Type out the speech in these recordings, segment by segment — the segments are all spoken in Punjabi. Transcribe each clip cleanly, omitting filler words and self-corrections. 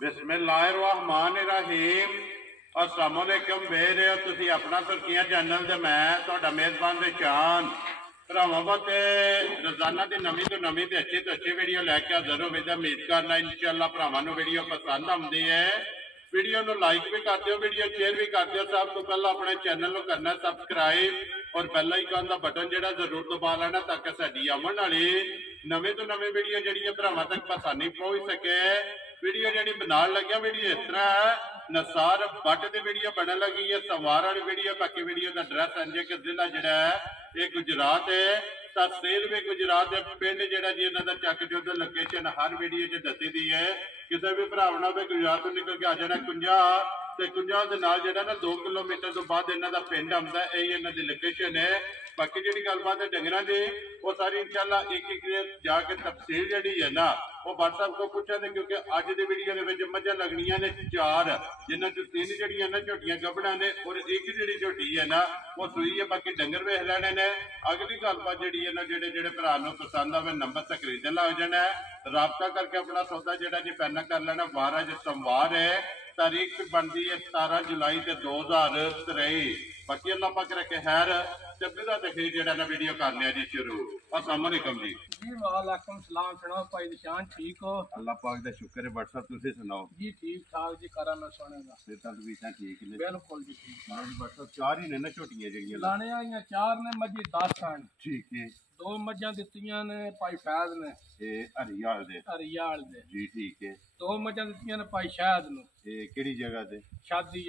बिस्मिल्लाहिर्रहमानिर्रहीम। अस्सलाम वालेकुम। वेख रहे हो तुसी अपना सुर्खियां चैनल ते मैं तुहाडा मेजबान रिशान भरावां वास्ते रोजाना की नवीं तो नवीं ते अच्छी वीडियो लैके हाज़र हो। उम्मीद करना इंशाअल्लाह भरावां नूं वीडियो पसंद आउंदी है। वीडियो नूं लाइक भी कर दिओ, वीडियो शेयर भी कर दिओ। सब तो पहला अपने चैनल नूं करना सबसक्राइब और बेल आइकन का बटन जिहड़ा जरूर दबा लेना ताकि साडी आउण वाली नवीं तो नवीं वीडियो जिहड़ी भरावां तक आसानी पहुंच सके। वीडियो जी बनाने लगे वीडियो इस तरह है, नसार बट की वीडियो बनने लगी है, संवार वाली वीडियो। बाकी वीडियो का एड्रैस है कि जिला जड़ा है ये गुजरात है, तहसील भी गुजरात है, पिंड जड़ा जी इन्हों का चक जुद लोकेशन हर वीडियो च दसी दी है। किसी भी भरावना भी गुजरात तो निकल के आ जाना कुंजा ते कुंजा के नाल जड़ा ना 2 किलोमीटर तो बाद इन्हों का पिंड आता है। यही इन्हों की लोकेशन है। बाकी जी गलबात है डंगरां की वो सारी इंशाअल्लाह एक जाके तफसील जी है ना वो व्हाट्सएप को पूछा दे, क्योंकि अज की वीडियो के मझा लगनिया ने 4 जिन्हों च 3 जड़ियां ना झोटियां गबड़ा ने और एक जी झोटी है ना वो सुई है। बाकी डंगर वेख लेने ने। अगली गलबात जी है ना जेडे जेडे भरा पसंद आवे नंबर से खरीदन लग जाना है। राबता करके अपना सौदा जो जी पैना कर लेना। 12 सोमवार है, तारीख बनती है 17 जुलाई 2023। बाकी अल्लाह पाक रखे खैर। चबीदा तकरीर जड़ा ना वीडियो करने जी शुरू। अस्सलाम वालेकुम जी। जी वालेकुम सलाम। सुनाओ भाई निशान ठीक हो? अल्लाह पाक दा शुक्र है। व्हाट्सएप तुसी सुनाओ जी ठीक ठाक जी। करा मैं सुनेगा तलवीज़ां ठीक ने? बिल्कुल जी ठीक। व्हाट्सएप 4 ही ने ना छोटियां जड़ियां लाने आईयां 4 ने, मजी 10 हैं। ठीक है। 2 मज्जां दित्तियां ने भाई फैज ने हरियाल दे जी ठीक है। 2 मज्जां दित्तियां ने भाई शहद नु केड़ी जगह ते? शादी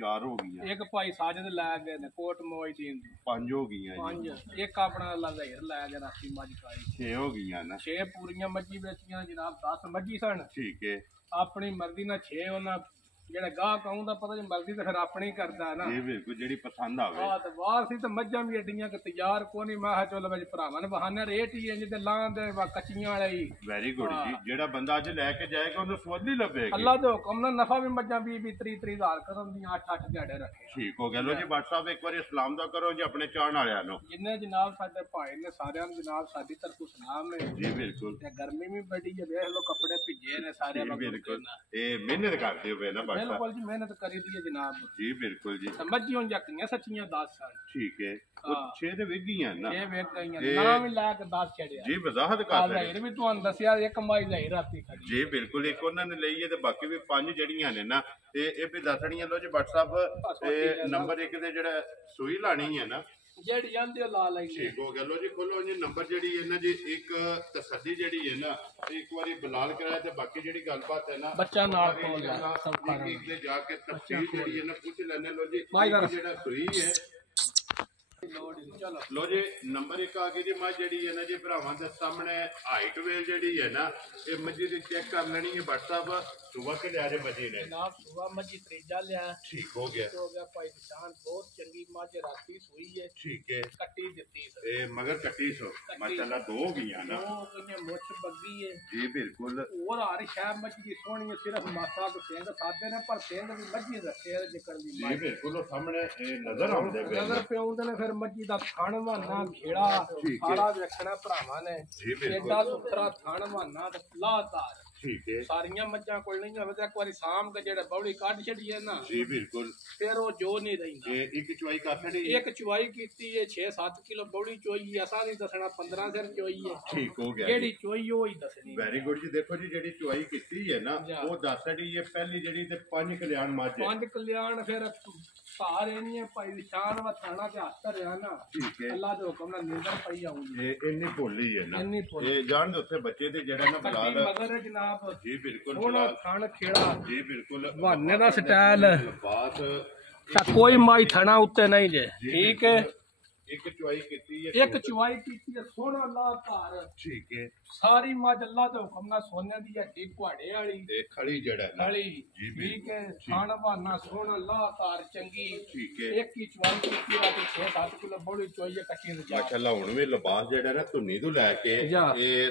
4 हो गई। एक भाई साजिद लै गए ने कोट मोइदीन 5 हो गई। 5 एक अपना लज़हीर लै गए राती मज पाई 6 हो गई ना। 6 पूरियां मज्जी बेचियां जनाब। 10 मज्जी सन। ठीक है। अपनी मर्जी ना 6 उन्हां जेड़ा गाहक आउंदा पता जी मर्जी तो फिर अपनी करदा है ना। जी बिल्कुल जेड़ी पसंद आवे। हां ते बाहर सी ते मज्जां भी एडियां के तैयार कोनी। मैं चलो भाई भरावां ने बहाने रेट ही इंज ते लां दे कच्चियां वाले ही। वेरी गुड जी। जेड़ा बंदा अज लेके जाएगा ओनु स्वाद नहीं लबेगी। अल्लाह दे हुक्म ना नफा भी मज्जां 20-30 हज़ार करन दी 8 दिहाड़े रखे। ठीक हो गया। लो जी व्हाट्सएप एक बार सलाम दा करो जी अपने चाहण वालियां नु। जिन्ने जनाब साडे भाई ने सारियां नु जनाब साडी तरफ सलाम है जी। बिल्कुल ते गर्मी भी बड़ी है, देख लो कपड़े भिजे ने सारे। बिल्कुल ए मेहनत करदे हो ना। बिल्कुल जी मेहनत करी दी है जनाब जी। बिल्कुल जी। समझियो जकियां सच्चियां 10 साल। ठीक है। 6 ते विक गईयां ना। 6 विक गईयां ना भी ला के 10 चढ़िया जी। वजाहत कर रहे हैं भी तुहानू दसिया एक माई जाई राती खड़ी जी। बिल्कुल एक उन्हां ने लई है ते बाकी भी 5 जड़ियां ने ना ते ए भी दसणियां। लो जी व्हाट्सएप नंबर 1 ते जेड़ा सुई लानी है ना जेड़ी आंदे ला लेंगे। ठीक हो गया। लो जी खोलो जी नंबर जेड़ी है ना जी एक तसद्दी जेड़ी है ना एक बारी बिलाल कराया ते बाकी जेड़ी गलबात है ना बच्चा नाल खोल एक दे जाके तफसील जेड़ी है ना पूछ लेने। लो जी जेड़ा सुई है लो जी नंबर 1 आ गई जी। मैं जी है ना जी भरावां दे सामने हाइट वेल जी है ना ये मजी की चेक कर लेनी है। व्हाट्सएप सुबह के लिया मजी ने जनाब सुबह मजी त्रीजा लिया। ठीक हो गया। हो गया भाई निशान बहुत चंगी मज राती सुई है। ठीक है। कट्टी दित्ती मगर कट्टी सो माशाल्लाह 2 हो गई ना। मुछ बग्गी है जी। बिल्कुल और हर शह मज की सोहनी है। सिर्फ मासा तो सिंध सादे ने पर सिंध भी मजी रखे जिक्र दी जी। बिल्कुल सामने नजर आउंदे नजर पे आउंदे ने। फिर मजी दा थान वाना घेड़ा सारा देखना भरावां ने। एडा सुथरा थान वाना ते लातार। ठीक है। सारियां मज्जां कोल नहीं होवे ते एक बारी साम के जेड़ा बौली काट छड़ी है ना जी। बिल्कुल फिर वो जो नहीं रही। एक चुवाई कर छड़ी एक चुवाई कीती है 6-7 किलो बौली चोई है। असा नहीं दसना 15 सिर चोई है। ठीक हो गया। जेड़ी चोई वो ही दसनी। वेरी गुड जी। देखो जी जेड़ी चुवाई कीती है ना वो दस छड़ी है पहली जेड़ी ते 5 कल्याण मज 5 कल्याण। फिर सारे नहीं है भाई निशान व थाना ते हाथ रहा ना। ठीक है। अल्लाह दे हुक्म नाल निंदर पई आउंदी ये इन्नी भोली है ना। इन्नी भोली ये जान दे उत्थे बच्चे ते जेड़ा ना बिलाल मगर है जनाब जी। बिल्कुल सोना थान खेड़ा जी। बिल्कुल बहाने दा स्टाइल बात कोई माई थाना उत्ते नहीं जे। ठीक है। एक चुवाई कीती है सोना ला घर। ठीक है। सारी मज अल्लाह दे हुक्म नाल सोने दी हड्डी घोड़े वाली ते खड़ी जड़ा खड़ी जी। ठीक है। खान बहाना सोना ला घर चंगी। ठीक है। एक ही चुवाई कीती राती 6-7 किलो बड़ी चुवाई कट्टी माशाल्लाह। हुण वी लिबास जेड़ा ना धुन्नी तो लैके ए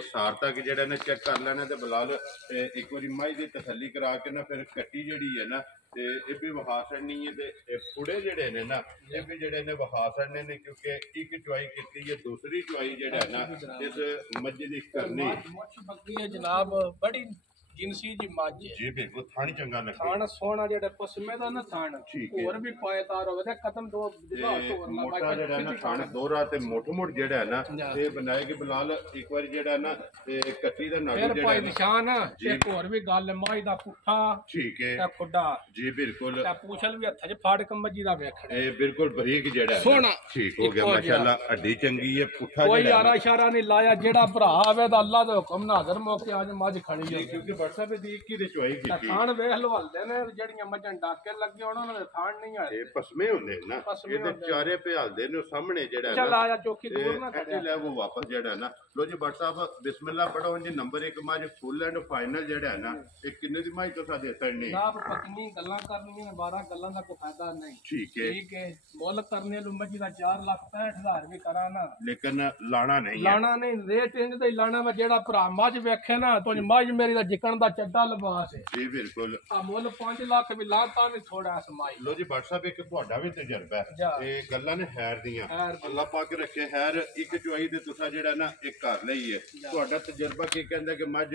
सार तक जेड़ा ना चेक कर लेना ते बिलाल एक बारी माई दी तसल्ली करा के ना फिर कट्टी जेड़ी है ना ते ए भी वहा छड़नी है ते फुड़े जेड़े ने ना ए भी जेड़े ने वहा छड़ने ने क्योंकि एक चुवाई कीती है दूसरी चुवाई जेड़ा है ना इस मस्जिद दी करनी मुछ बकरी है जनाब बड़ी ਜਿੰਸੀ ਜੀ ਮੱਝ ਜੀ ਬਿਲਕੁਲ ਥਾਣੀ ਚੰਗਾ ਲੱਗੇ ਥਾਣ ਸੋਹਣਾ ਜਿਹੜਾ ਪਸਮੇ ਦਾ ਨਾ ਥਾਣ ਹੋਰ ਵੀ ਪਾਇਦਾਰ ਹੋਵੇ ਤੇ ਕਦਮ ਦੋ ਜਿਹਾ ਢੋਰ ਨਾ ਮੋਟਾ ਜਿਹੜਾ ਨਾ ਥਾਣ ਦੋਹਰਾ ਤੇ ਮੋਟ ਜਿਹੜਾ ਹੈ ਨਾ ਇਹ ਬਣਾਏਗੀ ਬਲਾਲ ਇੱਕ ਵਾਰੀ ਜਿਹੜਾ ਨਾ ਤੇ ਕੱਟੀ ਦਾ ਨਾੜੂ ਫਿਰ ਜਿਹੜਾ ਭਾਈ ਨਿਸ਼ਾਨ ਇੱਕ ਹੋਰ ਵੀ ਗੱਲ ਮਾਈ ਦਾ ਪੁੱਠਾ ਠੀਕ ਹੈ ਤੇ ਖੁੱਡਾ ਜੀ ਬਿਲਕੁਲ ਤੇ ਪੂਛਲ ਵੀ ਹੱਥ 'ਚ ਫਾੜ ਕੇ ਮੱਝੀ ਦਾ ਵੇਖਣਾ ਇਹ ਬਿਲਕੁਲ ਬਰੀਕ ਜਿਹੜਾ ਸੋਹਣਾ ਠੀਕ ਹੋ ਗਿਆ ਮਾਸ਼ਾਅੱਲਾ ਹੱਡੀ ਚੰਗੀ ਹੈ ਪੁੱਠਾ ਕੋਈ ਜਿਹੜਾ ਯਾਰਾ ਇਸ਼ਾਰਾ ਨਹੀਂ ਲਾਇਆ ਜਿਹੜਾ ਭਰਾ ਆਵੇ ਤਾਂ ਅੱਲਾ ਦੇ ਹੁਕਮ ਨਾਲ ਹਾਜ਼ਰ ਮੌਕੇ ਅੱਜ ਮੱਝ ਖੜੀ ਹੈ ਕਿਉਂਕਿ WhatsApp ਦੀ ਕੀ ਰਚਵਾਈ ਕੀਤੀ ਥਾਣ ਵੇਖ ਲਵਾਲਦੇ ਨੇ ਜਿਹੜੀਆਂ ਮੱਝਾਂ ਡਾਕੇ ਲੱਗੇ ਉਹਨਾਂ ਦੇ ਥਾਣ ਨਹੀਂ ਆਏ ਇਹ ਪਸਮੇ ਹੁੰਦੇ ਨਾ ਇਹਦੇ ਚਾਰੇ ਪਿਆਲਦੇ ਨੇ ਸਾਹਮਣੇ ਜਿਹੜਾ ਚੱਲ ਆਇਆ ਚੌਕੀ ਦੂਰ ਨਾ ਇਹ ਲੈ ਉਹ ਵਾਪਸ ਜਿਹੜਾ ਨਾ ਲੋ ਜੀ WhatsApp ਬਿਸਮਿਲ੍ਲਾ ਪੜੋ ਜੀ ਨੰਬਰ 1 ਮੱਝ ਫੁੱਲ ਐਂਡ ਫਾਈਨਲ ਜਿਹੜਾ ਹੈ ਨਾ ਇਹ ਕਿੰਨੇ ਦੀ ਮੱਝ ਤੋਂ ਸਾਡੇ ਸੜਨੀ ਜਨਾਬ ਪਤਨੀ ਗੱਲਾਂ ਕਰਨੀਆਂ 12 ਗੱਲਾਂ ਦਾ ਕੋਈ ਫਾਇਦਾ ਨਹੀਂ ਠੀਕ ਹੈ ਮੁੱਲ ਕਰਨੇ ਨੂੰ ਮੱਝ ਦਾ 4,65,000 ਵੀ ਕਰਾਂ ਨਾ ਲੇਕਿਨ ਲਾਣਾ ਨਹੀਂ ਲਾਣਾ ਨਹੀਂ ਰੇਟ ਇੰਜ ਦਾ ਹੀ ਲਾਣਾ ਵਾ ਜਿਹੜਾ ਭਰਾ ਮੱਝ ਵੇਖੇ ਨਾ ਤੁਝ ਮੱਝ ਮੇਰੀ ਦਾ ਜਿਕਣ ਦਾ ਚੱਡਾ ਲਿਬਾਸ ਹੈ ਜੀ ਬਿਲਕੁਲ ਆ ਮੁੱਲ 5 ਲੱਖ ਵੀ ਲਾਤਾ ਵੀ ਥੋੜਾ ਸਮਾਈ ਲੋ ਜੀ WhatsApp ਇੱਕ ਤੁਹਾਡਾ ਵੀ ਤਜਰਬਾ ਹੈ ਇਹ ਗੱਲਾਂ ਨੇ ਹੈਰ ਦੀਆਂ ਅੱਲਾਹ ਪਾਕ ਰੱਖੇ ਹੈਰ ਇੱਕ ਚੁਆਈ ਦੇ ਤੁਸੀਂ ਜਿਹੜਾ ਨਾ ਇੱਕ ਘਰ ਲਈ ਹੈ ਤੁਹਾਡਾ ਤਜਰਬਾ ਕੀ ਕਹਿੰਦਾ ਕਿ ਮੱਝ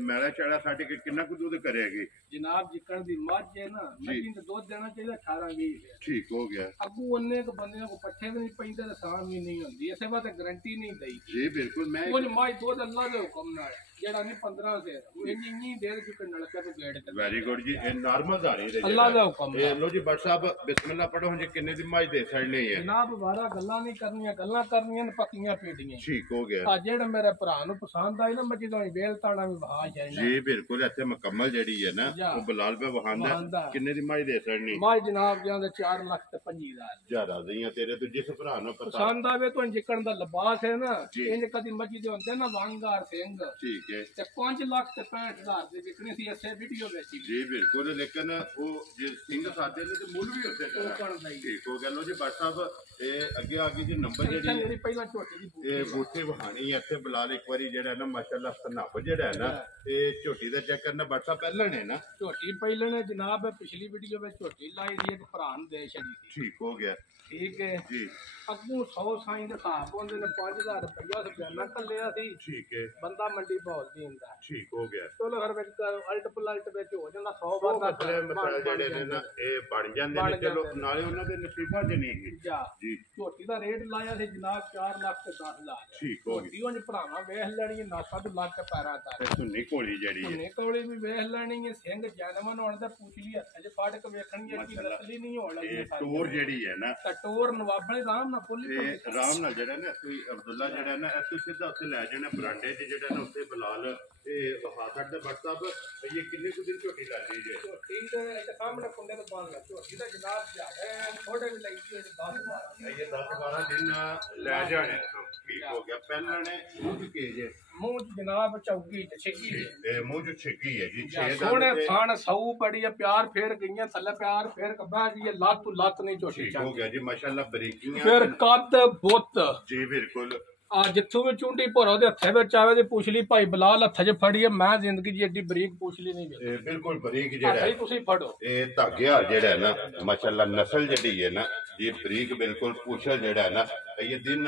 ਮੈਲਾ ਛੜਾ ਸਾਡੇ ਕਿ ਕਿੰਨਾ ਕੁ ਦੁੱਧ ਕਰੇਗੀ ਜਨਾਬ ਜਿਕਣ ਦੀ ਮੱਝ ਹੈ ਨਾ ਮੱਝ ਨੂੰ ਦੁੱਧ ਦੇਣਾ ਚਾਹੀਦਾ 18-20 ਠੀਕ ਹੋ ਗਿਆ ਅੱਗੂ ਉਹਨੇ ਕੋ ਬੰਦੇ ਕੋ ਪੱਠੇ ਵੀ ਨਹੀਂ ਪੈਂਦੇ ਤੇ ਸਾਨ ਵੀ ਨਹੀਂ ਹੁੰਦੀ ਇਸੇ ਬਾਤ ਗਾਰੰਟੀ ਨਹੀਂ ਦਈ ਜੀ ਬਿਲਕੁਲ ਮੈਂ ਕੁਝ ਮੱਝ ਦੁੱਧ ਅੱਲਾ ਦੇ ਹੁਕਮ ਨਾਲ ਜਿਹੜਾ ਨਹੀਂ 15 ਦੇ ਇੰਨੀ ਦੇਰ ਕਿ ਨਲਕੇ ਤੋਂ ਗੇੜ ਕੇ ਵੈਰੀ ਗੁੱਡ ਜੀ ਇਹ ਨਾਰਮਲ ਧਾਰੀ ਦੇ ਅੱਲਾ ਦਾ ਹੁਕਮ ਇਹ ਲੋ ਜੀ WhatsApp ਬਿਸਮਿਲ੍ਲਾ ਪੜੋ ਜੀ ਕਿੰਨੇ ਦੀ ਮੱਝ ਦੇ ਸੜਨੀ ਹੈ ਜਨਾਬ 12 ਗੱਲਾਂ ਨਹੀਂ ਕਰਨੀਆਂ ਗੱਲਾਂ ਕਰਨੀਆਂ ਨੇ ਪੱਕੀਆਂ ਪੀੜੀਆਂ ਠੀਕ ਹੋ ਗਿਆ ਆ ਜਿਹੜਾ ਮੇਰੇ ਭਰਾ ਨੂੰ ਪਸੰਦ ਆਈ ਨਾ ਮੱਝ ਤੋਂ ਵੇਲ ਤਾਣਾ ਵੀ ਵਹਾ ਜਾਣਾ ਜੀ ਬਿਲਕੁਲ ਇੱਥੇ ਮੁਕੰਮਲ ਜਿਹੜੀ ਹੈ ਨਾ ਉਹ ਬਲਾਲ ਪੇ ਵਹਾਂਦਾ ਕਿੰਨੇ ਦੀ ਮੱਝ ਦੇ ਸੜਨੀ ਮੱਝ ਜਨਾਬ ਜਾਂਦੇ 4 ਲੱਖ ਤੇ 25,000 ਜ਼ਿਆਦਾ ਦਈਆਂ ਤੇਰੇ ਤੋਂ ਜਿਸ ਭਰਾ ਨੂੰ ਪਸੰਦ ਆਵੇ ਤੋਂ ਜਿਕਣ ਦਾ ਲਿਬਾਸ ਹੈ ਨਾ ਇੰਜ ਕਦੀ ਮੱਝ ਦੇ ਹੁੰਦੇ ਨਾ ਵਾਂਗਾਰ ਸਿੰਘ ਠੀਕ ਹੈ ਤੇ 5 ਲੱਖ ਤੇ 65,000 ਦੇ ਵਿਕਣੇ ਸੀ ਇੱਥੇ ਵੀਡੀਓ ਵਿੱਚ ਜੀ ਬਿਲਕੁਲ ਲੇਕਿਨ ਉਹ ਜੇ ਸਿੰਘ ਸਾਡੇ ਨੇ ਤੇ ਮੁੱਲ ਵੀ ਉੱਥੇ ਠੀਕ ਹੋ ਗਿਆ ਲੋ ਜੀ WhatsApp ਇਹ ਅੱਗੇ ਆ ਗਈ ਜੀ ਨੰਬਰ ਜਿਹੜੀ ਪਹਿਲਾਂ ਝੋਟੀ ਦੀ ਇਹ ਬੂਟੇ ਵਹਾਣੀ ਇੱਥੇ ਬਲਾਲ ਇੱਕ ਵਾਰੀ ਜਿਹੜਾ ਨਾ ਮਾਸ਼ਾਅੱਲਾ ਸਨਾਪ ਜਿਹੜਾ ਹੈ ਨਾ ਇਹ ਝੋਟੀ ਦਾ ਚੈੱਕ ਕਰਨਾ WhatsApp ਪਹਿਲਾਂ ਨੇ ਨਾ ਝੋਟੀ ਪਹਿਲਾਂ ਨੇ ਜਨਾਬ ਪਿਛਲੀ ਵੀਡੀਓ ਵਿੱਚ ਝੋਟੀ ਲਾਈ ਦੀ ਇੱਕ ਭਰਾ ਨੂੰ ਦੇ ਛੜੀ ਸੀ ਠੀਕ ਹੋ ਗਿਆ ਠੀਕ ਹੈ ਜੀ ਅੱਗੂ 100 ਸਾਈਂ ਦੇ ਹਿਸਾਬ ਹੁੰਦੇ ਨੇ 5,000 ਰੁਪਇਆ ਸਬਿਆਨਾ ਕੱਲਿਆ ਸੀ ਠੀਕ ਹੈ ਬੰਦਾ ਮੰਡੀ ਬੋਲ ਦਿੰਦਾ ਠੀਕ ਹੋ ਗਿਆ ਚਲੋ ਹਰ ਵਿੱਚ ਅਲਟ ਪਲਟ ਵਿੱਚ ਹੋ ਜਾਂਦਾ 100 ਵਾਰ ਮਸਲੇ ਜਿਹੜੇ ਨੇ ਨਾ ਇਹ ਬਣ ਜਾਂਦੇ ਨੇ ਚਲੋ ਨਾਲੇ ਉਹਨਾਂ ਦੇ ਨਸੀਬਾਂ 'ਚ ਨਹੀਂ ਜੀ ਝੋਟੀ ਦਾ ਰੇਟ ਲਾਇਆ ਸੀ ਜਨਾਬ 4 ਲੱਖ ਤੇ 10 ਲੱਖ ਠੀਕ ਹੋ ਗਈ ਝੋਟੀ ਭਰਾਵਾਂ ਵੇਖ ਲੈਣੀ ਨਾਸਾ ਤੋਂ ਲੱਗ ਕੇ ਪੈਰਾਂ ਤੱਕ ਸੁੰਨੀ ਕੋਲੀ ਜਿਹੜੀ ਹੈ ਸੁੰਨੀ ਕੋਲੀ ਵੀ ਵੇਖ ਲੈਣੀ ਹੈ ਸਿੰਘ ਜਨਮਨ ਹੋਣ ਦਾ ਪੁੱਛ ਲਈ ਹੱਥ 'ਚ ਫੜ ਕੇ ਵੇਖਣੀ ਹੈ ਕਿ ਨਸਲੀ ਨਹੀਂ ਹੋਣ ਲੱਗੀ ਟੋਰ ਜਿਹੜੀ ਹੈ ਨਾ ਟੋਰ ਨਵਾਬਲੇ ਰਾਮ ਨਾਲ ਪੁੱਲੀ ਆਰਾਮ ਨਾਲ ਜਿਹੜਾ ਨਾ ਕੋਈ ਅਬਦੁੱਲਾ ਜਿਹੜਾ ਨਾ ਇੱਥੇ ਸਿੱਧਾ ਉੱਥੇ ਲੈ ਜਾਣਾ ਬਰਾਂਡੇ 'ਚ ਜਿਹੜਾ ਨਾ ਉੱਥੇ ਬਲਾਲ ਇਹ ਵਹਾ ਛੱਡ ਦੇ WhatsApp ਇਹ ਕਿੰਨੇ ਕੁ ਦਿਨ ਝੋਟੀ ਲਾ ਲਈ ਜੇ ਝੋਟੀ ਦੇ ਸਾਹਮਣੇ ਕੁੰਡੇ ਤੋਂ ਬਾਹਰ ਲੱਗ ਝੋਟੀ ਦਾ ਜਨਾਬ ਜਿਆਦਾ ਥੋੜੇ ਵੀ ਲਈ ਸੀ 10-12 ਦਿਨ ਲੈ ਜਾਣੇ ਠੀਕ ਹੋ ਗਿਆ ਪਹਿਲਾਂ ਨੇ ਮੂੰਹ ਕੇ ਜੇ ਮੂੰਹ ਜਨਾਬ ਚੌਕੀ ਛਿੱਕੀ ਇਹ ਮੂੰਹ ਚ ਛਿੱਕੀ ਹੈ ਜੀ 6 ਸੋਹਣੇ ਥਾਣ ਸੌ ਬੜੀ ਹੈ ਪਿਆਰ ਫੇਰ ਗਈਆਂ ਥੱਲੇ ਪਿਆਰ ਫੇਰ ਕੱਬਾ ਜੀ ਇਹ ਲੱਤ ਲੱਤ ਨਹੀਂ ਝੋਟੀ ਹੋ ਗਿਆ ਜੀ ਮਾਸ਼ਾਅੱਲਾ ਬਰੀਕੀਆਂ ਫਿਰ ਕੱਦ ਬੁੱਤ ਜੀ ਬਿਲਕੁਲ ਆ ਜਿੱਥੋਂ ਵੀ ਚੁੰਡੀ ਭਰੋ ਦੇ ਹੱਥੇ ਵਿੱਚ ਆਵੇ ਤੇ ਪੁੱਛ ਲਈ ਭਾਈ ਬਲਾਲ ਹੱਥ 'ਚ ਫੜੀ ਮੈਂ ਜ਼ਿੰਦਗੀ 'ਚ ਏਡੀ ਬਰੀਕ ਪੁੱਛ ਲਈ ਨਹੀਂ ਵੇਖੀ ਇਹ ਬਿਲਕੁਲ ਬਰੀਕ ਜਿਹੜਾ ਹੈ ਤੁਸੀਂ ਫੜੋ ਇਹ ਧਾਗਿਆ ਜਿਹੜਾ ਹੈ ਨਾ ਮਾਸ਼ਾਅੱਲਾ ਨਸਲ ਜਿਹੜੀ ਹੈ ਨਾ ਇਹ ਬਰੀਕ ਬਿਲਕੁਲ ਪੁੱਛਲ ਜਿਹੜਾ ਹੈ ਨਾ ਇਹ ਦਿਨ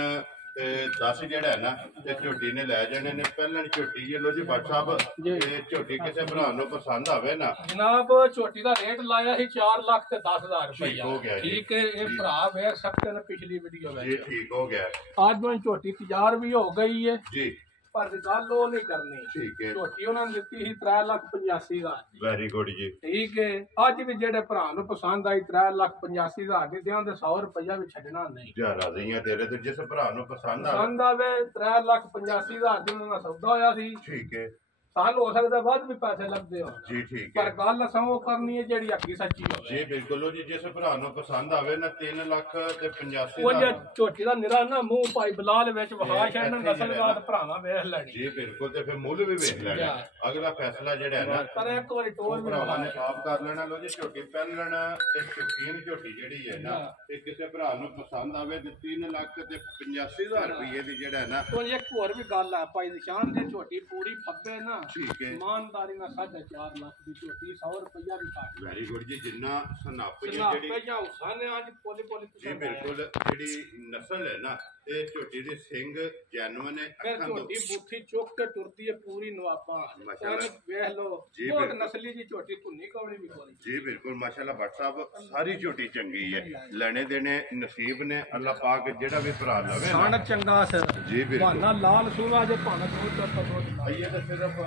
10 ਜਿਹੜਾ ਹੈ ਨਾ ਤੇ ਝੋਟੀ ਨੇ ਲੈ ਜਾਣੇ ਨੇ ਪਹਿਲਾਂ ਝੋਟੀ ਜੇ ਲੋ ਜੀ WhatsApp ਇਹ ਝੋਟੀ ਕਿਸੇ ਭਰਾ ਨੂੰ ਪਸੰਦ ਆਵੇ ਨਾ ਜਨਾਬ ਝੋਟੀ ਦਾ ਰੇਟ ਲਾਇਆ ਸੀ 4 ਲੱਖ ਤੇ 10,000 ਰੁਪਇਆ ਠੀਕ ਹੈ ਇਹ ਭਰਾ ਵੇਖ ਸਕਦੇ ਨੇ ਪਿਛਲੀ ਵੀਡੀਓ ਵਿੱਚ ਜੀ ਠੀਕ ਹੋ ਗਿਆ ਅੱਜ ਉਹ ਝੋਟੀ ਤਿਆਰ ਵੀ ਹੋ ਗਈ ਹੈ ਜੀ ਪਰ ਗੱਲ ਉਹ ਨਹੀਂ ਕਰਨੀ ਠੀਕ ਹੈ ਝੋਟੀ ਉਹਨਾਂ ਨੇ ਦਿੱਤੀ ਸੀ 3,85,000 ਵੈਰੀ ਗੁੱਡ ਜੀ ਠੀਕ ਹੈ ਅੱਜ ਵੀ ਜਿਹੜੇ ਭਰਾ ਨੂੰ ਪਸੰਦ ਆਈ 3,85,000 ਦੀ ਦਿਆਂ ਦੇ 100 ਰੁਪਇਆ ਵੀ ਛੱਡਣਾ ਨਹੀਂ ਜਾ ਰਾਜ਼ੀਆਂ ਤੇਰੇ ਤੇ ਜਿਸ ਭਰਾ ਨੂੰ ਪਸੰਦ ਆਵੇ 3,85,000 ਦੀ ਉਹਨਾਂ ਦਾ ਸੌਦਾ ਹੋਇਆ ਸੀ ਠੀਕ ਹੈ ਸਾਲ ਹੋ ਸਕਦਾ ਵੱਧ ਵੀ ਪੈਸੇ ਲੱਗਦੇ ਹੋ ਜੀ ਠੀਕ ਪਰ ਗੱਲ ਸਮੋ ਕਰਨੀ ਹੈ ਜਿਹੜੀ ਅੱਗੀ ਸੱਚੀ ਹੋਵੇ ਜੀ ਬਿਲਕੁਲ ਜੀ ਜਿਸ ਭਰਾ ਨੂੰ ਪਸੰਦ ਆਵੇ ਨਾ 3,85,000 ਉਹ ਜੇ ਝੋਟੀ ਦਾ ਨਿਰਾ ਨਾ ਮੂੰਹ ਭਾਈ ਬਲਾਲ ਵਿੱਚ ਵਹਾ ਛੱਡਣ ਨਸਲਵਾਦ ਭਰਾਵਾਂ ਵੇਖ ਲੈਣੀ ਜੀ ਬਿਲਕੁਲ ਤੇ ਫਿਰ ਮੁੱਲ ਵੀ ਵੇਖ ਲੈਣਾ ਅਗਲਾ ਫੈਸਲਾ ਜਿਹੜਾ ਹੈ ਨਾ ਪਰ ਇੱਕ ਵਾਰੀ ਟੋਰ ਵੀ ਭਰਾਵਾਂ ਨੇ ਆਪ ਕਰ ਲੈਣਾ ਲੋ ਜੀ ਝੋਟੀ ਪਹਿਲਣ ਤੇ ਸ਼ੌਕੀਨ ਝੋਟੀ ਜਿਹੜੀ ਹੈ ਨਾ ਤੇ ਕਿਸੇ ਭਰਾ ਨੂੰ ਪਸੰਦ ਆਵੇ ਤੇ 3,85,000 ਰੁਪਏ ਦੀ ਜਿਹੜਾ ਹੈ ਨਾ ਉਹ ਇੱਕ ਹੋਰ ਵੀ ਗੱਲ ਆ ਭਾਈ ਨਿਸ਼ਾਨ ਦੀ ਝੋਟੀ ਪੂਰੀ ਫੱਬੇ ਨਾ ਠੀਕ ਹੈ ਇਮਾਨਦਾਰੀ ਨਾਲ 4.5 ਲੱਖ ਦੀ ਝੋਟੀ 100 ਰੁਪਇਆ ਵੀ ਘੱਟ ਵੈਰੀ ਗੁੱਡ ਜੀ ਜਿੰਨਾ ਸਨਾਪ ਜਨਾਬ ਜਿਹੜੀ ਪਹਿਲਾਂ ਹੁਸਾਨੇ ਅੱਜ ਪੋਲੀ ਪੋਲੀ ਜੀ ਤੁਸੀਂ ਬਿਲਕੁਲ ਜਿਹੜੀ ਨਸਲ ਹੈ ਨਾ ਇਹ ਝੋਟੀ ਦੇ ਸਿੰਘ ਜੈਨੂਨ ਹੈ ਫਿਰ ਅੱਖਾਂ ਤੋਂ ਝੋਟੀ ਬੁੱਥੀ ਚੁੱਕ ਕੇ ਟੁਰਦੀ ਹੈ ਪੂਰੀ ਨਵਾਬਾਂ ਮਾਸ਼ਾਅੱਲਾ। ਵੇਖ ਲਓ ਜੀ ਬਹੁਤ ਬਿਲਕੁਲ। ਨਸਲੀ ਦੀ ਝੋਟੀ ਧੁੰਨੀ ਕੌੜੀ ਵੀ ਕੋਲੀ ਜੀ ਬਿਲਕੁਲ ਮਾਸ਼ਾਅੱਲਾ ਭੱਟ ਸਾਹਿਬ ਸਾਰੀ ਝੋਟੀ ਚੰਗੀ ਹੈ ਲੈਣੇ ਦੇਣੇ ਨਸੀਬ ਨੇ ਅੱਲਾਹ ਪਾਕ ਜਿਹੜਾ ਵੀ ਭਰਾ ਲਵੇ ਨਾ ਖਾਣ ਚੰਗਾ ਸਰ ਜੀ ਬਿਲਕੁਲ ਬਹਾਨਾ ਲਾਲ ਸੂਰਾ ਜੇ ਭਾਣਾ ਬਹੁਤ ਚੱਲਦਾ ਬਹੁਤ ਇਹ ਤਾਂ ਸਿਰਫ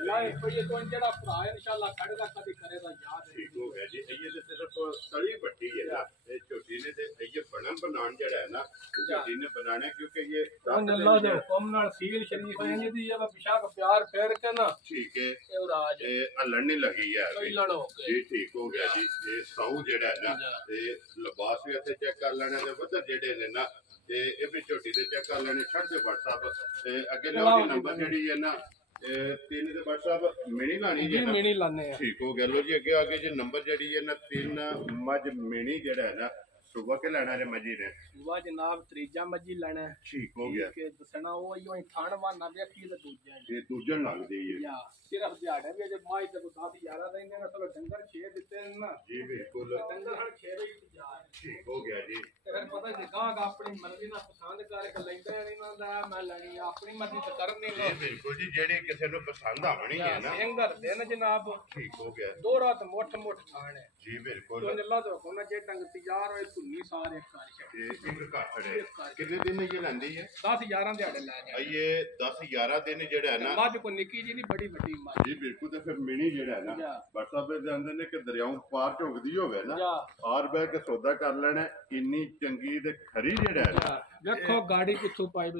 ਲਾਏ ਪਈਏ ਤੋਂ ਜਿਹੜਾ ਭਰਾ ਇਨਸ਼ਾਅੱਲਾ ਖੜੇਗਾ ਕਦੀ ਕਰੇਗਾ ਯਾਦ ਹੈ ਠੀਕ ਹੋ ਗਿਆ ਜੀ ਇਹ ਤਾਂ ਸਿਰਫ ਤਲੀ ਪੱਟੀ ਹੈ ਨਾ ਇਹ ਝੋਟੀ ਨੇ ਤੇ ਇਹ ਬਣਾਉਣ ਜਿਹੜਾ ਹੈ ਨਾ ਝੋਟੀ ਨੇ ਬਣਾਣਾ ਕਿਉਂਕਿ ਇਹ ਉਹ ਅੱਲਾਹ ਦੇ ਹੁਕਮ ਨਾਲ ਸੀਲ ਸ਼ਰੀਫ ਹੈ ਜਿਹਦੀ ਜਬ ਪਿਸ਼ਾਕ ਪਿਆਰ ਫੇਰ ਕੇ ਨਾ ਠੀਕ ਹੈ ਇਹ ਰਾਜ ਇਹ ਹਲਣ ਨਹੀਂ ਲੱਗੀ ਹੈ ਕੋਈ ਲੜੋ ਜੀ ਠੀਕ ਹੋ ਗਿਆ ਜੀ ਇਹ ਸੌ ਜਿਹੜਾ ਹੈ ਨਾ ਇਹ ਲਿਬਾਸ ਵੀ ਇੱਥੇ ਚੈੱਕ ਕਰ ਲੈਣੇ ਤੇ ਵੱਧਰ ਜਿਹੜੇ ਨੇ ਨਾ ਤੇ ਇਹ ਵੀ ਝੋਟੀ ਦੇ ਚੈੱਕ ਕਰ ਲੈਣੇ ਛੱਡ ਦੇ WhatsApp ਤੇ ਅੱਗੇ ਲਿਆਓ ਜੀ ਨੰਬਰ ਜਿਹੜੀ ਹੈ ਨਾ ਇਹ 3 ਦੇ WhatsApp ਮਿਣੀ ਲਾਣੀ ਜੀ ਜੀ ਨਾ ਮਿਣੀ ਲਾਣੇ ਆ ਠੀਕ ਹੋ ਗਿਆ ਲੋ ਜੀ ਅੱਗੇ ਆ ਕੇ ਜੀ ਨੰਬਰ ਜਿਹੜੀ ਹੈ ਨਾ 3 ਮੱਝ ਮਿਣੀ ਜਿਹੜਾ ਹੈ ਨਾ ਸੁਬਾ ਕੇ ਲੈਣਾ ਜੇ ਮੱਝੀ ਨੇ ਸੁਬਾ ਜਨਾਬ ਤੀਜਾ ਮੱਜੀ ਲੈਣਾ ਠੀਕ ਹੋ ਗਿਆ ਕਿ ਦੱਸਣਾ ਉਹ ਹੀ ਥਣ ਵਾਨਾ ਵੇਖੀ ਤੇ ਦੂਜਾ ਇਹ ਦੂਜਣ ਲੱਗਦੀ ਹੈ ਯਾ ਸਿਰਫ ਦਿਹਾੜਾ ਵੀ ਅਜੇ ਮਾਈ ਤੇ 10 11 ਰਹਿੰਦੇ ਨੇ ਚਲੋ ਡੰਗਰ 6 ਦਿੱਤੇ ਨੇ ਨਾ ਜੀ ਬਿਲਕੁਲ ਡੰਗਰ ਹਣ 6 ਦੇ ਵਿੱਚ ਜਾ ਠੀਕ ਹੋ ਗਿਆ ਜੀ ਤੇ ਫਿਰ ਪਤਾ ਨਿਕਾਹ ਆਪਣੀ ਮਰਜ਼ੀ ਨਾਲ ਪਸੰਦ ਕਰਕੇ ਲੈਂਦਾ ਨਹੀਂ ਨਾ ਮੈਂ ਲੈਣੀ ਆਪਣੀ ਮਰਜ਼ੀ ਤੇ ਕਰਨੀ ਜੀ ਬਿਲਕੁਲ ਜੀ ਜਿਹੜੀ ਕਿਸੇ ਨੂੰ ਪਸੰਦ ਆਵਣੀ ਹੈ ਨਾ ਸਿੰਗਰ ਦੇ ਨਾ ਜਨਾਬ ਠੀਕ ਹੋ ਗਿਆ ਦੋ ਰਾਤ ਮੁੱਠ ਖਾਣ ਹੈ ਜੀ ਬਿਲਕੁਲ ਤੋਂ ਅੱਲਾਹ ਦਾ ਹੁਕਮ ਹੈ ਜੇ ਡੰਗ ਤਿਆਰ ਹੋਏ ਧੁੰਨੀ ਸਾਰੇ ਕਰ ਛੱਡ ਤੇ ਇੱਕ ਘਾਟੜੇ ਕਿੰਨੇ ਦਿਨ ਇਹ ਲੈਂਦੀ ਹੈ 10 11 ਦਿਹਾੜੇ ਲੈ ਜਾ ਇਹ 10 11 ਦਿਨ ਜਿਹੜਾ ਹੈ ਨਾ ਮੱਝ ਕੋ ਨਿੱਕੀ ਜੀ ਦੀ ਬੜੀ ਵੱਡੀ ਮੱਝ ਜੀ ਬਿਲਕੁਲ ਤੇ ਫਿਰ ਮਿਣੀ ਜਿਹੜਾ ਹੈ ਨਾ WhatsApp ਦੇ ਅੰਦਰ ਨੇ ਕਿ ਦਰਿਆਓਂ ਪਾਰ ਝੁਕਦੀ ਹੋਵੇ ਨਾ ਆਰ ਬੈ ਕੇ ਸੌਦਾ ਕਰ ਲੈਣਾ ਇੰਨੀ ਚੰਗੀ ਤੇ ਖਰੀ ਜਿਹੜਾ ਹੈ ਨਾ ਦੇਖੋ ਗਾੜੀ ਕਿੱਥੋਂ ਪਾਈ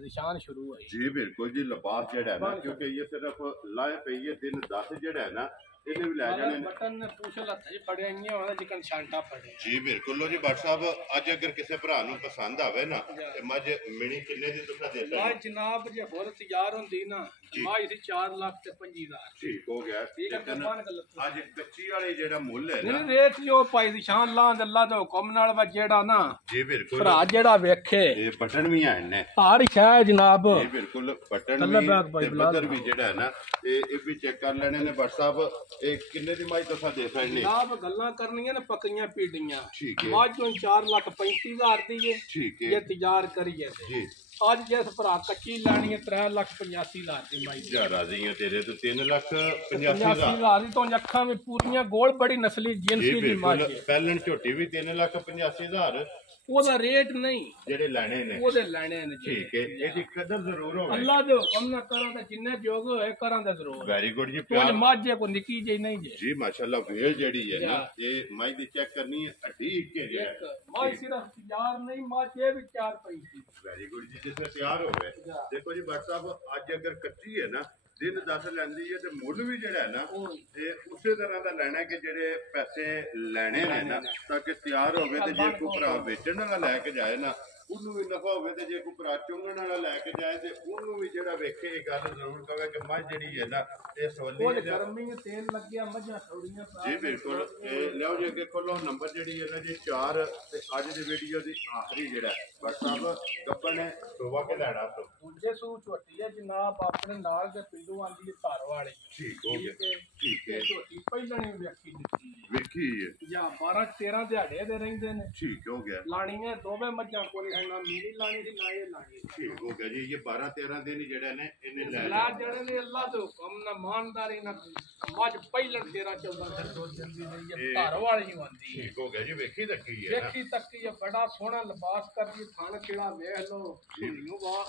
ਨਿਸ਼ਾਨ ਸ਼ੁਰੂ ਹੋਈ ਜੀ ਬਿਲਕੁਲ ਜੀ ਲਿਬਾਸ ਜਿਹੜਾ ਹੈ ਨਾ ਕਿਉਂਕਿ ਇਹ ਸਿਰਫ ਲਾਏ ਪਈ ਹੈ ਦਿਨ 10 ਜਿਹੜਾ ਹੈ ਨਾ ਇਹਦੇ ਵੀ ਲੈ ਜਾਣੇ ਨੇ ਬਟਨ ਨੇ ਪੁੱਛ ਲੱਤਾ ਜੀ ਫੜਿਆ ਇੰਨੇ ਹੋਣਾ ਜਿਕਨ ਛਾਂਟਾ ਫੜੇ ਜੀ ਬਿਲਕੁਲ ਲੋ ਜੀ WhatsApp ਅੱਜ ਅਗਰ ਕਿਸੇ ਭਰਾ ਨੂੰ ਪਸੰਦ ਆਵੇ ਨਾ ਤੇ ਮੱਝ ਮਿਣੀ ਕਿੰਨੇ ਦੀ ਤੁਸੀਂ ਦੇ ਸਕਦੇ ਮਾਂ ਜਨਾਬ ਜੇ ਹੋਰ ਤਿਆਰ ਹੁੰਦੀ ਨਾ ਮਾਂ ਇਹਦੀ 4 ਲੱਖ ਤੇ 25,000 ਠੀਕ ਹੋ ਗਿਆ ਠੀਕ ਹੈ ਕੁਰਬਾਨ ਕਰ ਲੱਤ ਅੱਜ ਕੱਚੀ ਵਾਲੇ ਜਿਹੜਾ ਮੁੱਲ ਹੈ ਨਾ ਨਹੀਂ ਰੇਟ ਜੋ ਪਾਈ ਦੀ ਸ਼ਾਨ ਲਾਂ ਦੇ ਅੱਲਾ ਦੇ ਹੁਕਮ ਨਾਲ ਵਾ ਜਿਹੜਾ ਨਾ ਜੀ ਬਿਲਕੁਲ ਭਰਾ ਜਿਹੜਾ ਵੇਖੇ ਇਹ ਬਟਨ ਵੀ ਆਏ ਨੇ ਭਾਰੀ ਸ਼ਾਹ ਜਨਾਬ ਜੀ ਬਿਲਕੁਲ ਬਟਨ ਵੀ ਤੇ ਬਟਨ ਵੀ ਜਿਹੜਾ ਹੈ ਨਾ ਇਹ ਵੀ ਚੈੱਕ ਕਰ ਲੈਣੇ ਨੇ WhatsApp ਇਹ ਕਿੰਨੇ ਦੀ ਮਾਈ ਤੁਸੀਂ ਦੇ ਸਕਦੇ ਜਨਾਬ ਗੱਲਾਂ ਕਰਨੀਆਂ ਨੇ ਪੱਕੀਆਂ ਪੀੜੀਆਂ ਠੀਕ ਹੈ ਮਾਂ ਚੋਂ 4,35,000 ਦੀ ਹੈ ਠੀਕ ਹੈ ਜੇ ਤਿਆਰ ਕਰੀਏ ਜੀ ਅੱਜ ਜਿਸ ਭਰਾ ਕੱਚੀ ਲੈਣੀ ਹੈ 3,85,000 ਦੀ ਮਾਈ ਜਾ ਰਾਜ਼ੀ ਆ ਤੇਰੇ ਤੋਂ 3,85,000 85,000 ਦੀ ਤੋਂ ਅੱਖਾਂ ਵੀ ਪੂਰੀਆਂ ਗੋਲ ਬੜੀ ਨਸਲੀ ਜਿੰਸੀ ਦੀ ਮੱਝ ਹੈ ਪਹਿਲਣ ਝੋਟੀ ਵੀ 3,85,000 ਉਹਦਾ ਰੇਟ ਨਹੀਂ ਜਿਹੜੇ ਲੈਣੇ ਨੇ ਉਹਦੇ ਲੈਣੇ ਨੇ ਜੀ ਠੀਕ ਹੈ ਇਹਦੀ ਕਦਰ ਜ਼ਰੂਰ ਹੋਵੇ ਅੱਲਾ ਦੇ ਹੁਕਮ ਨਾਲ ਕਰਾਂ ਤਾਂ ਜਿੰਨੇ ਜੋਗ ਹੋਏ ਕਰਾਂ ਤਾਂ ਜ਼ਰੂਰ ਵੈਰੀ ਗੁੱਡ ਜੀ ਕੋਈ ਪਿਆਰ ਮਾਝੇ ਕੋ ਨਿੱਕੀ ਜਿਹੀ ਨਹੀਂ ਜੇ ਜੀ ਮਾਸ਼ਾਅੱਲਾ ਵੇਲ ਜਿਹੜੀ ਹੈ ਨਾ ਇਹ ਮਾਈ ਦੀ ਚੈੱਕ ਕਰਨੀ ਹੈ ਅੱਡੀ ਕੇ ਜਿਹੜਾ ਮਾਂ ਸਿਰਫ ਤਿਆਰ ਨਹੀਂ ਮਾਝੇ ਵੀ 4 ਪੈਂਤੀ ਵੈਰੀ ਗੁੱਡ ਜੀ ਜਿਸ ਤਿਆਰ ਹੋਵੇ ਦੇਖੋ ਜੀ WhatsApp ਅੱਜ ਅਗਰ ਕੱਚੀ ਹੈ ਨਾ ਦਿਨ 10 ਲੈਂਦੀ ਹੈ ਤੇ ਮੁੱਲ ਵੀ ਜਿਹੜਾ ਹੈ ਨਾ ਤੇ ਉਸੇ ਤਰ੍ਹਾਂ ਦਾ ਲੈਣਾ ਕਿ ਜਿਹੜੇ ਪੈਸੇ ਲੈਣੇ ਨੇ ਨਾ ਤਾਂ ਕਿ ਤਿਆਰ ਹੋਵੇ ਤੇ ਜੇ ਕੋਈ ਭਰਾ ਵੇਚਣ ਵਾਲਾ ਲੈ ਕੇ ਜਾਏ ਨਾ ਉਹਨੂੰ ਵੀ ਨਫਾ ਹੋਵੇ ਤੇ ਜੇ ਕੋਈ ਭਰਾ ਚੁੰਗਣ ਵਾਲਾ ਲੈ ਕੇ ਜਾਏ ਤੇ ਉਹਨੂੰ ਵੀ ਜਿਹੜਾ ਵੇਖੇ ਇਹ ਗੱਲ ਜ਼ਰੂਰ ਕਵੇ ਕਿ ਮੱਝ ਜਿਹੜੀ ਹੈ ਨਾ ਇਹ ਸੋਲੀ ਉਹ ਗਰਮੀ ਵਿੱਚ ਤੇਲ ਲੱਗਿਆ ਮੱਝਾਂ ਥੋੜੀਆਂ ਜੀ ਬਿਲਕੁਲ ਇਹ ਲਿਆਓ ਜੀ ਅੱਗੇ ਖੋਲੋ ਨੰਬਰ ਜਿਹੜੀ ਹੈ ਨਾ ਜੀ 4 ਤੇ ਅੱਜ ਦੀ ਵੀਡੀਓ ਦੀ ਆਖਰੀ ਜਿਹੜਾ WhatsApp ਗੱਪਣ ਨੇ ਸੋਵਾ ਕੇ ਲੈਣਾ ਤੋਂ ਦੂਜੇ ਸੂ ਝੋਟੀ ਹੈ ਜਨਾਬ ਆਪਣੇ ਨਾਲ ਦੇ ਪਿੰਡੋਂ ਆਂਦੀ ਹੈ ਧਾਰ ਵਾਲੇ ਠੀਕ ਹੋ ਗਿਆ ਠੀਕ ਹੈ ਝੋਟੀ ਪਹਿਲਾਂ ਨਹੀਂ ਵੇਖੀ ਦਿੱਤੀ ਵੇਖੀ ਹੈ ਜਾਂ 12 13 ਦਿਹਾੜੇ ਦੇ ਰਹਿੰਦੇ ਨੇ ਠੀਕ ਹੋ ਗਿਆ ਲਾਣੀ ਨੇ ਦੋਵੇਂ ਮੱਝਾਂ ਕੋਲ ਹੈ ਨਾ ਮੇਰੀ ਲਾਣੀ ਸੀ ਨਾ ਇਹ ਲਾਣੀ ਠੀਕ ਹੋ ਗਿਆ ਜੀ ਇਹ 12 13 ਦਿਨ ਜਿਹੜੇ ਨੇ ਇਹਨੇ ਲੈ ਲਾ ਜਿਹੜੇ ਨੇ ਅੱਲਾ ਦੇ ਹੁਕਮ ਨਾਲ ਇਮਾਨਦਾਰੀ ਨਾਲ ਮੱਝ ਪਹਿਲਾਂ 13 14 ਦਿਨ ਦੁੱਧ ਦਿੰਦੀ ਰਹੀ ਹੈ ਧਾਰ ਵਾਲੀ ਆਂਦੀ ਹੈ ਠੀਕ ਹੋ ਗਿਆ ਜੀ ਵੇਖੀ ਰੱਖੀ ਹੈ ਵੇਖੀ ਤੱਕੀ ਹੈ ਬੜਾ ਸੋਹਣਾ ਲਿਬਾਸ ਕਰਦੀ ਥਣ ਕਿਹੜਾ ਵੇਖ ਲੋ ਝੁੰਨੀਓ ਵਾ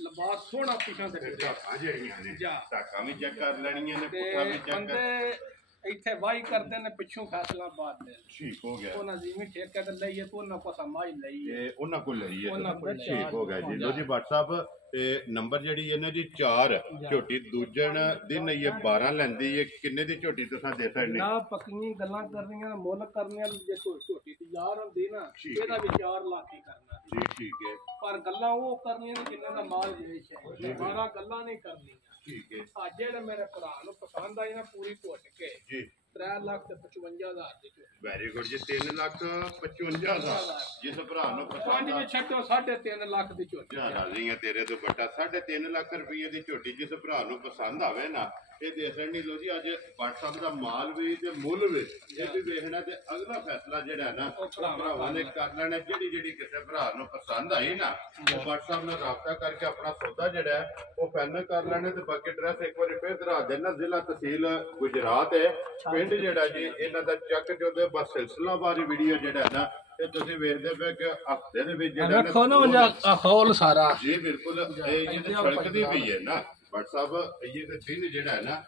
ਲਿਬਾਸ ਸੋਹਣਾ ਪਿਛਾਂ ਤੇ ਟਾਕਾਂ ਜਿਹੜੀਆਂ ਨੇ ਟਾਕਾਂ ਵੀ ਚੈੱਕ ਕਰ ਲੈਣੀਆਂ ਨੇ ਪੁੱਠਾ ਵੀ ਚੈੱਕ ਕਰ ਬੰਦੇ ਇੱਥੇ ਵਾਹੀ ਕਰਦੇ ਨੇ ਪਿੱਛੋਂ ਫੈਸਲਾ ਬਾਅਦ ਦੇ ਠੀਕ ਹੋ ਗਿਆ ਉਹਨਾਂ ਦੀ ਵੀ ਠੇਕੇ ਤੇ ਲਈਏ ਤੋਂ ਉਹਨਾਂ ਕੋ ਸਮਾਈ ਲਈਏ ਇਹ ਉਹਨਾਂ ਕੋਲ ਲਈ ਹੈ ਉਹਨਾਂ ਕੋਲ ਠੀਕ ਹੋ ਗਿਆ ਜੀ ਲੋ ਜੀ WhatsApp ਇਹ ਨੰਬਰ ਜਿਹੜੀ ਇਹਨਾਂ ਦੀ 4 ਝੋਟੀ ਦੂਜਣ ਦਿਨ ਇਹ 12 ਲੈਂਦੀ ਹੈ ਕਿੰਨੇ ਦੀ ਝੋਟੀ ਤੁਸੀਂ ਦੇ ਸਕਦੇ ਨਾ ਪੱਕੀਆਂ ਗੱਲਾਂ ਕਰਨੀਆਂ ਮੁੱਲ ਕਰਨੇ ਵਾਲੀ ਜੇ ਕੋਈ ਝੋਟੀ ਤਿਆਰ ਹੁੰਦੀ ਨਾ ਇਹਦਾ ਵੀ 4 ਲੱਖ ਹੀ ਕਰਨਾ ਜੀ ਠੀਕ ਹੈ ਪਰ ਗੱਲਾਂ ਉਹ ਕਰਨੀਆਂ ਨੇ ਜਿੰਨਾਂ ਦਾ ਮਾਲ ਵੇਚ ਹੈ ਸਾਰਾ ਗੱਲਾਂ ਨਹੀਂ ਕਰਨੀਆਂ ਠੀਕ ਹੈ ਅੱਜ ਜਿਹੜੇ ਮੇਰੇ ਭਰਾ ਨੂੰ ਪਸੰਦ ਆਈ ਨਾ ਪੂਰੀ ਘੁੱਟ ਕੇ ਜੀ 3,55,000 ਦੀ ਝੋਟੀ ਵੈਰੀ ਗੁੱਡ ਜੀ 3,55,000 ਜਿਸ ਭਰਾ ਨੂੰ ਪੰਜ ਪਸੰਦ ਵੀ ਛੱਡੋ 3.5 ਲੱਖ ਦੀ ਝੋਟੀ ਆ ਰਾਜ਼ੀ ਆ ਤੇਰੇ ਤੋਂ ਵੱਡਾ 3.5 ਲੱਖ ਰੁਪਏ ਦੀ ਝੋਟੀ ਜਿਸ ਭਰਾ ਨੂੰ ਪਸੰਦ ਆਵੇ ਨਾ ਇਹ ਦੇਖਣ ਨਹੀਂ ਲੋ ਜੀ ਅੱਜ WhatsApp ਦਾ ਮਾਲ ਵੀ ਤੇ ਮੁੱਲ ਵੀ ਇਹ ਵੀ ਵੇਖਣਾ ਤੇ ਅਗਲਾ ਫੈਸਲਾ ਜਿਹੜਾ ਨਾ ਉਹ ਭਰਾਵਾਂ ਨੇ ਕਰ ਲੈਣਾ ਜਿਹੜੀ ਕਿਸੇ ਭਰਾ ਨੂੰ ਪਸੰਦ ਆਈ ਨਾ ਉਹ WhatsApp ਨਾਲ ਰਾਬਤਾ ਕਰਕੇ ਆਪਣਾ ਸੌਦਾ ਜਿਹੜਾ ਉਹ ਫਾਈਨਲ ਕਰ ਲੈਣਾ ਤੇ ਬਾਕੀ ਐਡਰੈਸ ਇੱਕ ਵਾਰੀ ਫੇਰ ਦਰਾ ਦੇਣਾ ਜ਼ਿਲ੍ਹਾ ਤਹਿਸੀਲ ਗੁਜਰਾਤ ਹੈ ਪਿੰਡ ਜਿਹੜਾ ਜੀ ਇਹਨਾਂ ਦਾ ਚੱਕ ਜੋਦੇ ਬਸ ਸਿਲਸਿਲਾਵਾਰੀ ਵੀਡੀਓ ਜਿਹੜਾ ਨਾ ਇਹ ਤੁਸੀਂ ਵੇਖਦੇ ਪਏ ਕਿ ਹਫਤੇ ਦੇ ਵਿੱਚ ਜਿਹੜਾ ਰੱਖੋ ਨਾ ਮੁੰਡਾ ਹੌਲ ਸਾਰਾ ਜੀ ਬਿਲਕੁਲ ਇਹ ਜਿਹਦੇ ਛਲਕਦੀ ਪਈ ਹੈ ਨਾ WhatsApp ਇਹ ਤੇ ਦਿਨ ਜਿਹੜਾ ਹੈ ਨਾ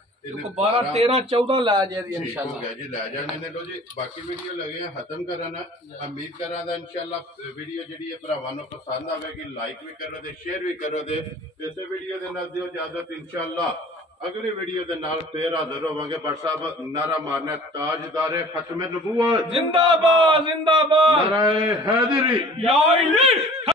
12 13 14 ਲਾ ਜੇ ਦੀ ठीक इंशाल्लाह हो गया जी लै जाने ने लो जी बाकी वीडियो लगे हैं खत्म कराना उम्मीद करा दा इंशाल्लाह वीडियो जेडी है भरावां नु पसंद आवेगी लाइक भी करो दे शेयर भी करो दे इस वीडियो दे नाल दियो इजाजत इंशाल्लाह अगली वीडियो दे नाल फिर हाजिर होवांगे WhatsApp नारा मारना ताजदार खत्म नबूवत जिंदाबाद जिंदाबाद नारा हैदरी या इली